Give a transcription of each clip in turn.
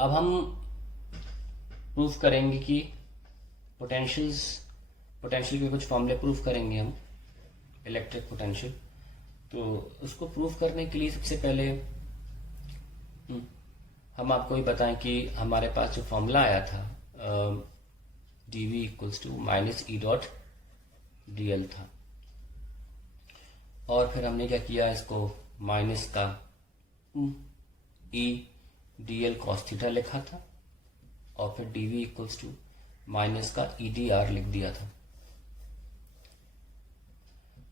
अब हम प्रूफ करेंगे कि पोटेंशियल के कुछ फॉर्मूले प्रूफ करेंगे हम, इलेक्ट्रिक पोटेंशियल। तो उसको प्रूफ करने के लिए सबसे पहले हम आपको ये बताएं कि हमारे पास जो फॉर्मूला आया था dv equals to minus E dot D L था, और फिर हमने क्या किया, इसको माइनस का E D L cos theta लिखा था, और फिर dv इक्वल्स टू माइनस का ई डी आर लिख दिया था।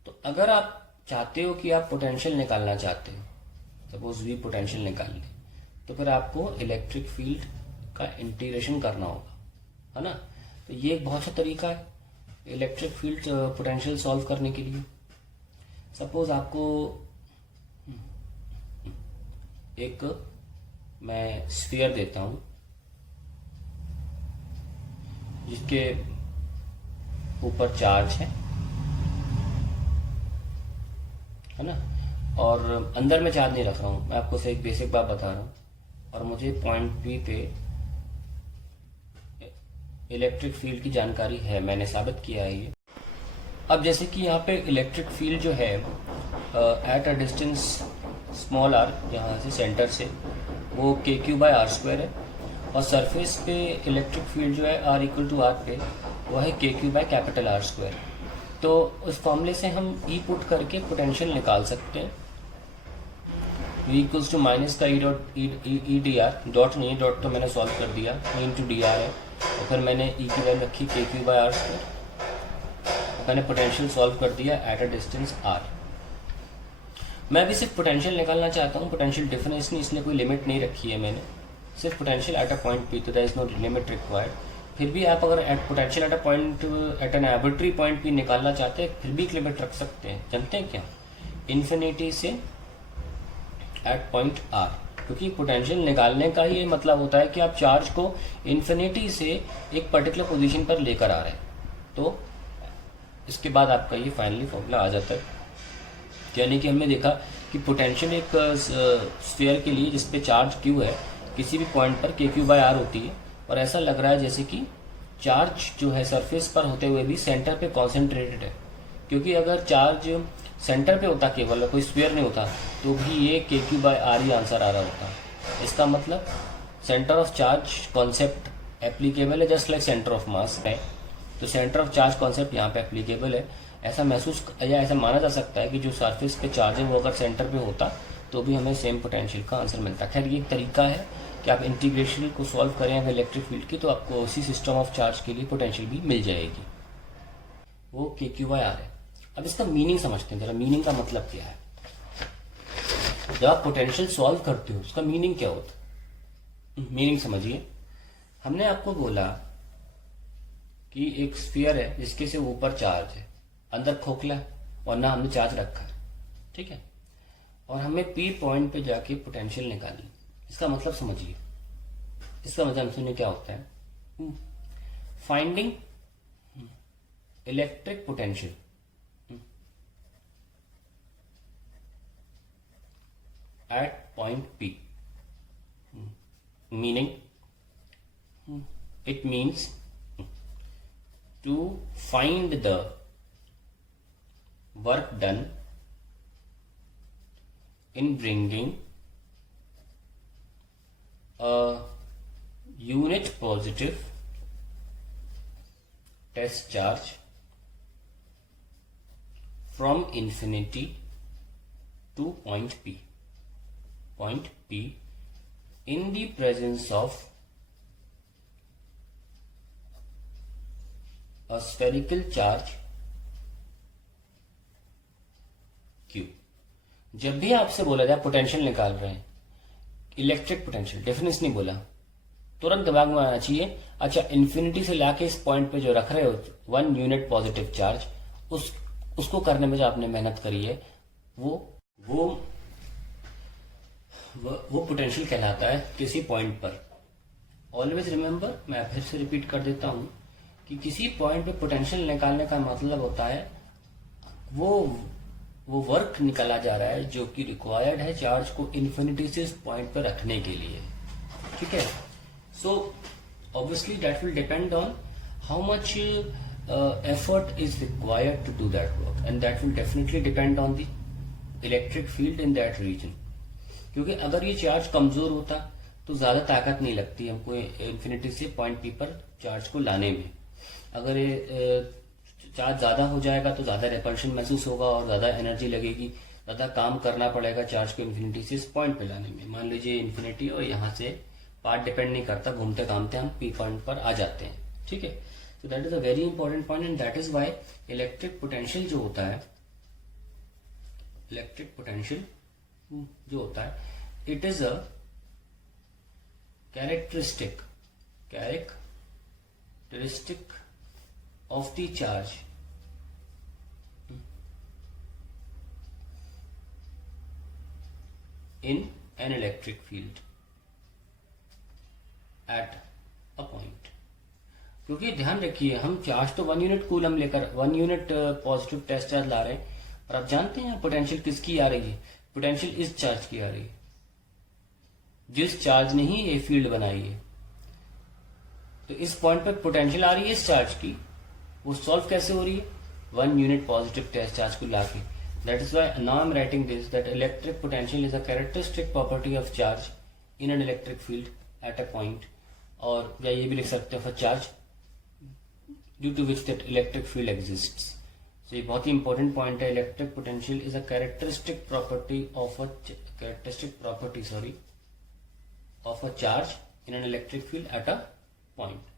तो अगर आप चाहते हो कि आप पोटेंशियल निकालना चाहते हो, सपोज v पोटेंशियल निकाल ले, तो फिर आपको इलेक्ट्रिक फील्ड का इंटीग्रेशन करना होगा, है ना। तो ये एक बहुत अच्छा तरीका है इलेक्ट्रिक फील्ड पोटेंशियल सॉल्व करने के लिए। सपोज आपको एक मैं स्फीयर देता हूं जिसके ऊपर चार्ज है ना, और अंदर में चार्ज नहीं रख रहा हूं, मैं आपको से एक बेसिक बात बता रहा हूं, और मुझे पॉइंट पी पे इलेक्ट्रिक फील्ड की जानकारी है, मैंने साबित किया है ये। अब जैसे कि यहाँ पे इलेक्ट्रिक फील्ड जो है at a distance small r, यहाँ से सेंटर से, वो के क्यू बाय आर स्क्वायर है, और सरफेस पे इलेक्ट्रिक फील्ड जो है आर इक्वल टू आर पे वो है के Q by capital r square. तो उस फॉर्मूले से हम ई पुट करके पोटेंशियल निकाल सकते हैं। v इक्वल्स टू माइनस का ई डी आर, डॉट नहीं, डॉट तो मैंने सॉल्व कर दिया, ई इंटू डी आर है, और फिर मैंने ई की वैल्यू रखी के क्यू बाय आर स्क्वायर, मैंने पोटेंशियल सॉल्व कर दिया एट अ डिस्टेंस आर। मैं भी सिर्फ पोटेंशियल निकालना चाहता हूँ, पोटेंशियल डिफरेंस नहीं, इसलिए कोई लिमिट नहीं रखी है मैंने, सिर्फ potential at a point P, तो there is no limit required. फिर भी आप अगर at potential at a point, at an arbitrary point P निकालना चाहते हैं, फिर भी एक लिमिट रख सकते हैं, जानते हैं क्या, इन्फिनिटी से एट पॉइंट आर, क्योंकि पोटेंशियल निकालने का ये मतलब होता है कि आप चार्ज को इन्फिनिटी से एक पर्टिकुलर पोजीशन पर लेकर आ रहे हैं। तो इसके बाद आपका ये फाइनली फॉर्मूला आ जाता है। यानी कि हमने देखा कि पोटेंशियल एक स्फीयर के लिए जिसपे चार्ज क्यू है, किसी भी पॉइंट पर के क्यू बाय आर होती है, और ऐसा लग रहा है जैसे कि चार्ज जो है सरफेस पर होते हुए भी सेंटर पे कॉन्सेंट्रेटेड है, क्योंकि अगर चार्ज सेंटर पे होता केवल, कोई स्फीयर नहीं होता, तो भी ये के क्यू बाय आर ही आंसर आ रहा होता। इसका मतलब centre of charge concept applicable है just like centre of mass है, तो सेंटर ऑफ चार्ज कॉन्सेप्ट यहाँ पे एप्लीकेबल है। ऐसा महसूस या ऐसा माना जा सकता है कि जो सरफेस पे चार्ज है वो अगर सेंटर पे होता तो भी हमें सेम पोटेंशियल का आंसर मिलता। खैर ये एक तरीका है कि आप इंटीग्रेशन को सॉल्व करें अगर इलेक्ट्रिक फील्ड की, तो आपको उसी सिस्टम ऑफ चार्ज के लिए पोटेंशियल भी मिल जाएगी, वो के क्यू बाय आर है। अब इसका मीनिंग समझते हैं जरा, मीनिंग का मतलब क्या है। जब आप पोटेंशियल सॉल्व करते हो उसका मीनिंग क्या होता है, मीनिंग समझिए। हमने आपको बोला कि एक स्फीयर है जिसके से ऊपर चार्ज है, अंदर खोखला है, और ना हमने चार्ज रखा है, ठीक है, और हमें पी पॉइंट पे जाके पोटेंशियल निकालनी। इसका मतलब समझिए, इसका मतलब सुनिए क्या होता है, finding electric potential at point P. Meaning, it means to find the work done in bringing a unit positive test charge from infinity to point P. Point P in the presence of a spherical charge Q। जब भी आपसे बोला जाए potential निकाल रहे हैं, electric potential, difference नहीं बोला, तुरंत दिमाग में आना चाहिए, अच्छा इन्फिनिटी से लाके इस पॉइंट पे जो रख रहे हो 1 यूनिट पॉजिटिव चार्ज, उसको करने में जो आपने मेहनत करी है वो पोटेंशियल कहलाता है किसी पॉइंट पर। ऑलवेज रिमेंबर, मैं फिर से रिपीट कर देता हूं कि किसी पॉइंट पे पोटेंशियल निकालने का मतलब होता है वो वर्क निकाला जा रहा है जो कि रिक्वायर्ड है चार्ज को इन्फिनिटी से इस पॉइंट पर रखने के लिए, ठीक है। So obviously that will depend on how much effort is required to do that work, and that will definitely depend on the electric field in that region. क्योंकि अगर ये चार्ज कमजोर होता तो ज्यादा ताकत नहीं लगती हमको इन्फिनिटी से पॉइंट पी पर चार्ज को लाने में। अगर ये चार्ज ज्यादा हो जाएगा तो ज्यादा रेपल्शन महसूस होगा और ज्यादा एनर्जी लगेगी, ज्यादा काम करना पड़ेगा चार्ज को इन्फिनिटी से इस पॉइंट पे लाने में। मान लीजिए इन्फिनिटी और यहाँ से पार्ट डिपेंड नहीं करता, घूमते घामते हम पी पॉइंट पर आ जाते हैं, ठीक है। तो that is a very important point, and that is why electric potential जो होता है, इलेक्ट्रिक पोटेंशियल जो होता है, it is a characteristic of the charge in an electric field at a point. क्योंकि ध्यान रखिए हम चार्ज तो 1 यूनिट कूलम लेकर 1 यूनिट पॉजिटिव टेस्ट चार्ज ला रहे हैं, और आप जानते हैं पोटेंशियल किसकी आ रही है, पोटेंशियल इस चार्ज की आ रही है, जिस चार्ज ने ही ये फील्ड बनाई है। तो इस पॉइंट पे पोटेंशियल आ रही है इस चार्ज की, वो सॉल्व कैसे हो रही है, 1 यूनिट पॉजिटिव टेस्ट चार्ज को लाके। That is why now I am writing this, that electric potential is a characteristic property of charge in an electric field at a point, और या ये भी लिख सकते हैं for charge due to which that electric field exists. तो ये बहुत ही इंपॉर्टेंट पॉइंट है। Electric potential is a characteristic property of a charge in an electric field at a point.